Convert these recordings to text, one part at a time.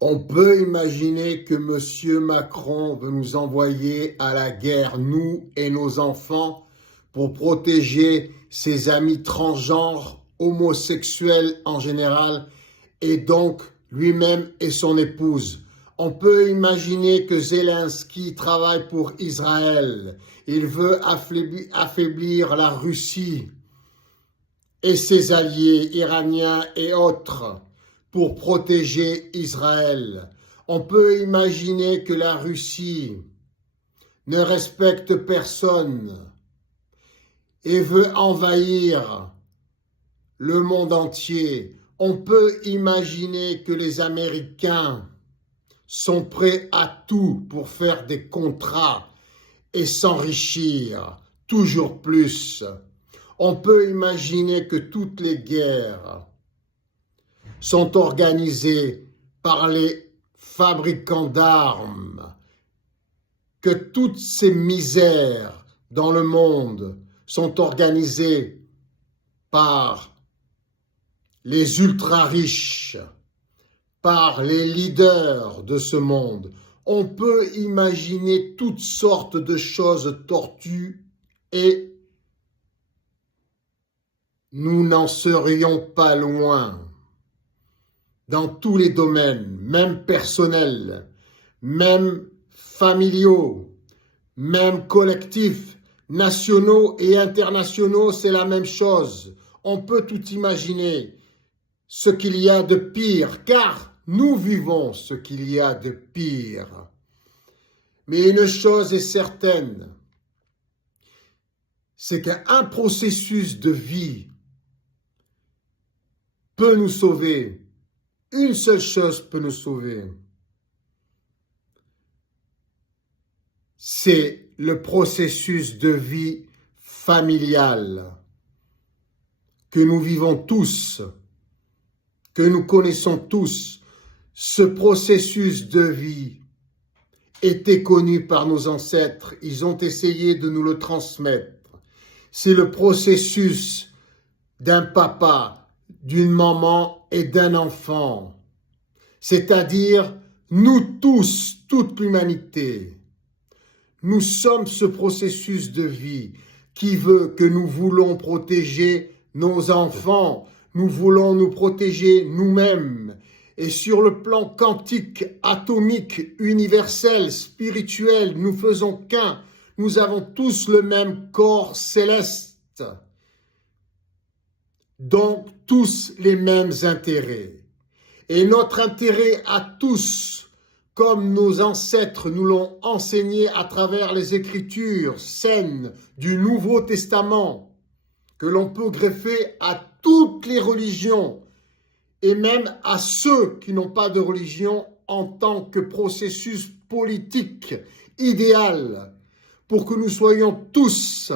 On peut imaginer que M. Macron veut nous envoyer à la guerre, nous et nos enfants, pour protéger ses amis transgenres, homosexuels en général, et donc lui-même et son épouse. On peut imaginer que Zelensky travaille pour Israël. Il veut affaiblir la Russie et ses alliés iraniens et autres pour protéger Israël. On peut imaginer que la Russie ne respecte personne et veut envahir le monde entier. On peut imaginer que les Américains sont prêts à tout pour faire des contrats et s'enrichir toujours plus. On peut imaginer que toutes les guerres sont organisées par les fabricants d'armes, que toutes ces misères dans le monde sont organisées par les ultra-riches, par les leaders de ce monde. On peut imaginer toutes sortes de choses tortues et nous n'en serions pas loin. Dans tous les domaines, même personnels, même familiaux, même collectifs, nationaux et internationaux, c'est la même chose. On peut tout imaginer ce qu'il y a de pire, car nous vivons ce qu'il y a de pire. Mais une chose est certaine, c'est qu'un processus de vie peut nous sauver. Une seule chose peut nous sauver. C'est le processus de vie familial que nous vivons tous, que nous connaissons tous. Ce processus de vie était connu par nos ancêtres. Ils ont essayé de nous le transmettre. C'est le processus d'un papa, d'une maman et d'un enfant. C'est-à-dire, nous tous, toute l'humanité. Nous sommes ce processus de vie qui veut que nous voulons protéger nos enfants, nous voulons nous protéger nous-mêmes. Et sur le plan quantique, atomique, universel, spirituel, nous faisons qu'un. Nous avons tous le même corps céleste. Donc, tous les mêmes intérêts. Et notre intérêt à tous, comme nos ancêtres nous l'ont enseigné à travers les Écritures saines du Nouveau Testament, que l'on peut greffer à toutes les religions, et même à ceux qui n'ont pas de religion en tant que processus politique idéal, pour que nous soyons tous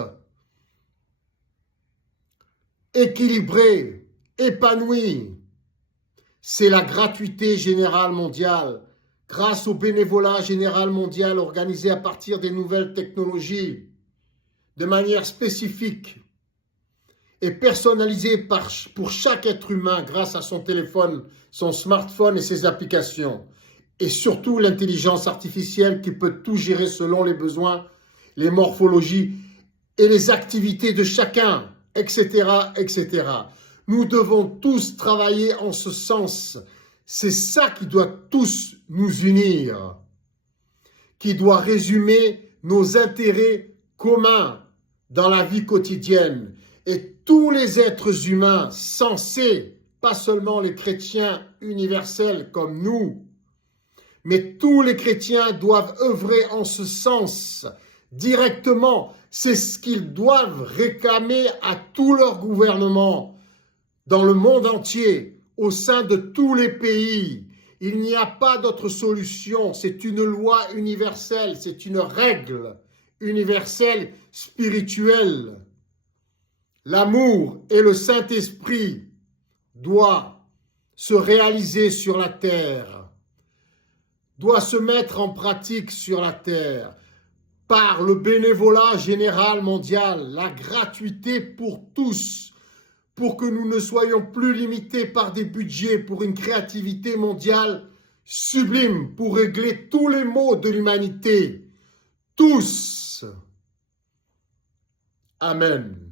équilibrés, épanouis. C'est la gratuité générale mondiale, grâce au bénévolat général mondial organisé à partir des nouvelles technologies, de manière spécifique et personnalisée pour chaque être humain grâce à son téléphone, son smartphone et ses applications. Et surtout l'intelligence artificielle qui peut tout gérer selon les besoins, les morphologies et les activités de chacun, etc., etc. Nous devons tous travailler en ce sens. C'est ça qui doit tous nous unir, qui doit résumer nos intérêts communs dans la vie quotidienne. Et tous les êtres humains sensés, pas seulement les chrétiens universels comme nous, mais tous les chrétiens doivent œuvrer en ce sens directement. C'est ce qu'ils doivent réclamer à tout leur gouvernement dans le monde entier, au sein de tous les pays. Il n'y a pas d'autre solution. C'est une loi universelle, c'est une règle universelle spirituelle. L'amour et le Saint-Esprit doivent se réaliser sur la terre, doivent se mettre en pratique sur la terre par le bénévolat général mondial, la gratuité pour tous, pour que nous ne soyons plus limités par des budgets pour une créativité mondiale sublime pour régler tous les maux de l'humanité. Tous. Amen.